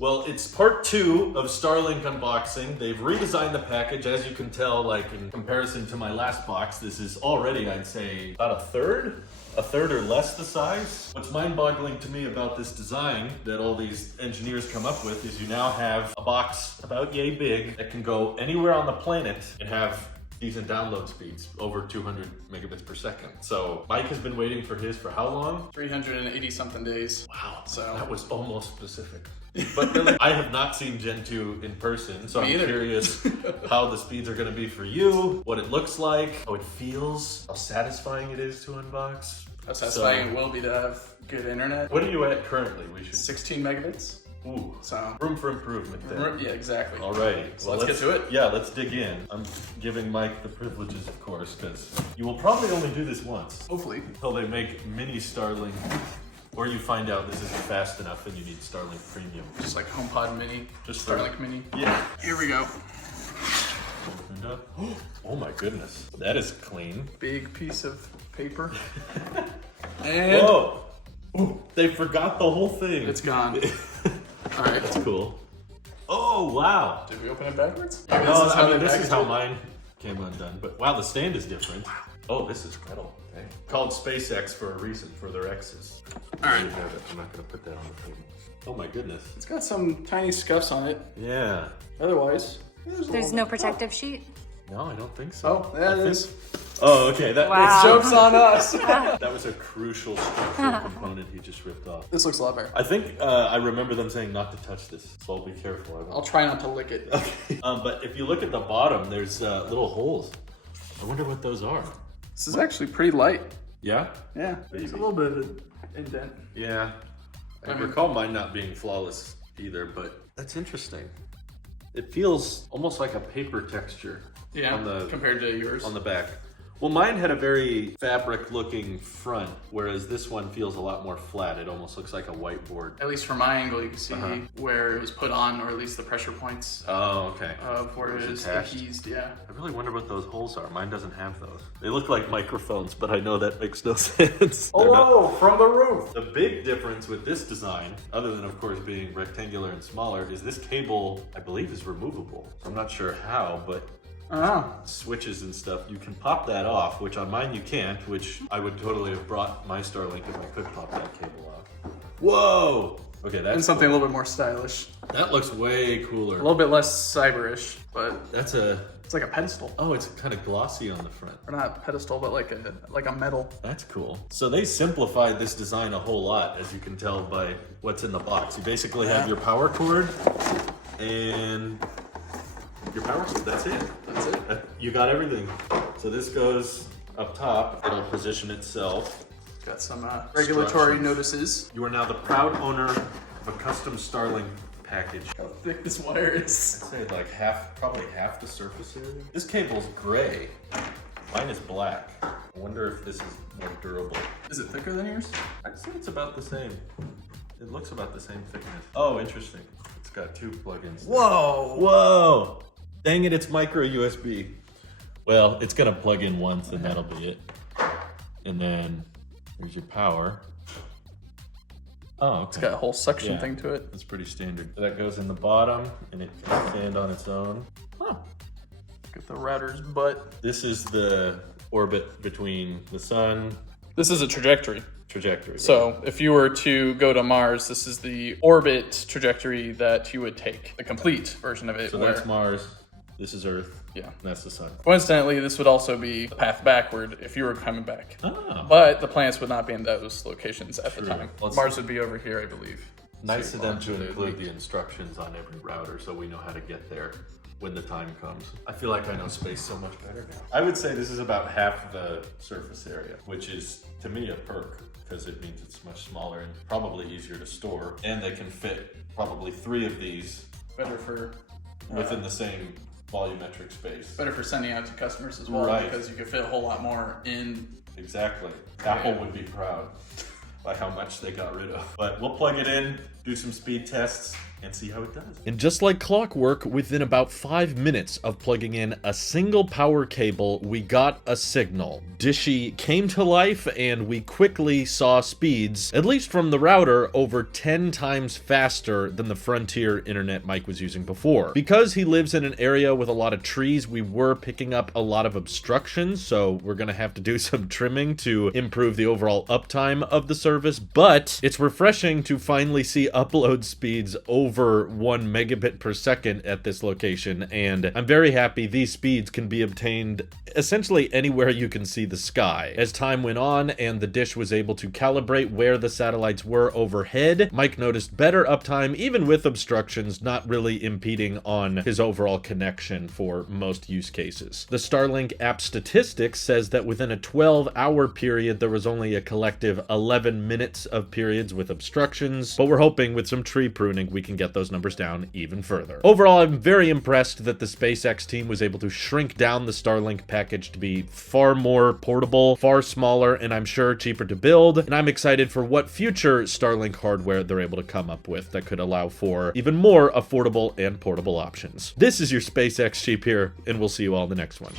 Well, it's part 2 of StarLink unboxing. They've redesigned the package. As you can tell, like in comparison to my last box, this is already, I'd say, about a third or less the size. What's mind-boggling to me about this design that all these engineers come up with is you now have a box about yay big that can go anywhere on the planet and have decent download speeds, over 200 megabits per second. So Mike has been waiting for his for how long? 380 something days. Wow, so that was almost specific. But really, I have not seen Gen 2 in person, so I'm curious how the speeds are going to be for you, what it looks like, how it feels, how satisfying it is to unbox. How satisfying it will be to have good internet. What are you at currently? 16 megabits. Ooh, so room for improvement there. Yeah, exactly. Alrighty, so let's get to it. Yeah, let's dig in. I'm giving Mike the privileges, of course, because you will probably only do this once. Hopefully. Until they make mini StarLink, or you find out this isn't fast enough and you need StarLink Premium. Just like HomePod Mini, just StarLink Mini. Yeah. Here we go. Oh my goodness, that is clean. Big piece of paper. And whoa! Ooh, they forgot the whole thing. It's gone. All right, that's cool. Oh wow! Did we open it backwards? No, this is how mine came undone. But wow, the stand is different. Oh, this is metal. Okay. Called SpaceX for a reason, for their X's. All right. I'm not gonna put that on the table. Oh my goodness. It's got some tiny scuffs on it. Yeah. Otherwise, there's no protective sheet? No, I don't think so. Oh, yeah, it is. Oh, okay. That wow. Joke's on us. That was a crucial structural component he just ripped off. This looks a lot better. I think I remember them saying not to touch this, so I'll be careful. I'll try not to lick it. Okay. But if you look at the bottom, there's little holes. I wonder what those are. This is actually pretty light. Yeah? Yeah. There's a little bit of an indent. Yeah. I recall mine not being flawless either, but that's interesting. It feels almost like a paper texture. Yeah, compared to yours. On the back. Well, mine had a very fabric-looking front, whereas this one feels a lot more flat. It almost looks like a whiteboard. At least from my angle, you can see where it was put on, or at least the pressure points. Oh, okay. Of where it is adhesed, yeah. I really wonder what those holes are. Mine doesn't have those. They look like microphones, but I know that makes no sense. Hello, from the roof. The big difference with this design, other than of course being rectangular and smaller, is this cable, I believe, is removable. I'm not sure how, but switches and stuff, you can pop that off, which on mine you can't, which I would totally have brought my StarLink if I could pop that cable off. Whoa! Okay, that's something cool. a little bit more stylish. That looks way cooler. A little bit less cyberish, but it's like a pedestal. Oh, it's kind of glossy on the front. Or not a pedestal, but like a metal. That's cool. So they simplified this design a whole lot, as you can tell by what's in the box. You basically have your power cord and your power cord. That's it. That's it. You got everything. So this goes up top. It'll position itself. Got some regulatory notices. You are now the proud owner of a custom StarLink package. How thick this wire is. I'd say like probably half the surface area. This cable's gray. Mine is black. I wonder if this is more durable. Is it thicker than yours? I'd say it's about the same. It looks about the same thickness. Oh, interesting. It's got 2 plugins. Whoa! Whoa! Dang it, it's micro USB. Well, it's gonna plug in once and that'll be it. And then there's your power. Oh, okay. It's got a whole suction thing to it. That's pretty standard. That goes in the bottom and it can stand on its own. Huh. Get the router's butt. This is the orbit between the sun. This is a trajectory. So if you were to go to Mars, this is the orbit trajectory that you would take. The complete version of it. So that's Mars. This is Earth. Yeah. And that's the sun. Coincidentally, this would also be the path backward if you were coming back. Oh. But the planets would not be in those locations at the time. Mars would be over here, I believe. Nice of them to include the instructions on every router so we know how to get there when the time comes. I feel like I know space so much better now. I would say this is about half the surface area, which is, to me, a perk, because it means it's much smaller and probably easier to store. And they can fit probably 3 of these better for within the same volumetric space. Better for sending out to customers as well, because you could fit a whole lot more in. Exactly. Apple would be proud by how much they got rid of. But we'll plug it in, do some speed tests, and see how it does. And just like clockwork, within about 5 minutes of plugging in a single power cable, we got a signal. Dishy came to life, and we quickly saw speeds, at least from the router, over 10 times faster than the Frontier internet Mike was using before. Because he lives in an area with a lot of trees, we were picking up a lot of obstructions, so we're gonna have to do some trimming to improve the overall uptime of the service, but it's refreshing to finally see upload speeds over 1 megabit per second at this location, and I'm very happy these speeds can be obtained essentially anywhere you can see the sky. As time went on and the dish was able to calibrate where the satellites were overhead, Mike noticed better uptime even with obstructions not really impeding on his overall connection for most use cases. The Starlink app statistics says that within a 12-hour period there was only a collective 11 minutes of periods with obstructions, but we're hoping with some tree pruning we can get those numbers down even further. Overall, I'm very impressed that the SpaceX team was able to shrink down the Starlink package to be far more portable, far smaller, and I'm sure cheaper to build, and I'm excited for what future Starlink hardware they're able to come up with that could allow for even more affordable and portable options. This is your SpaceX Sheep here, and we'll see you all in the next one.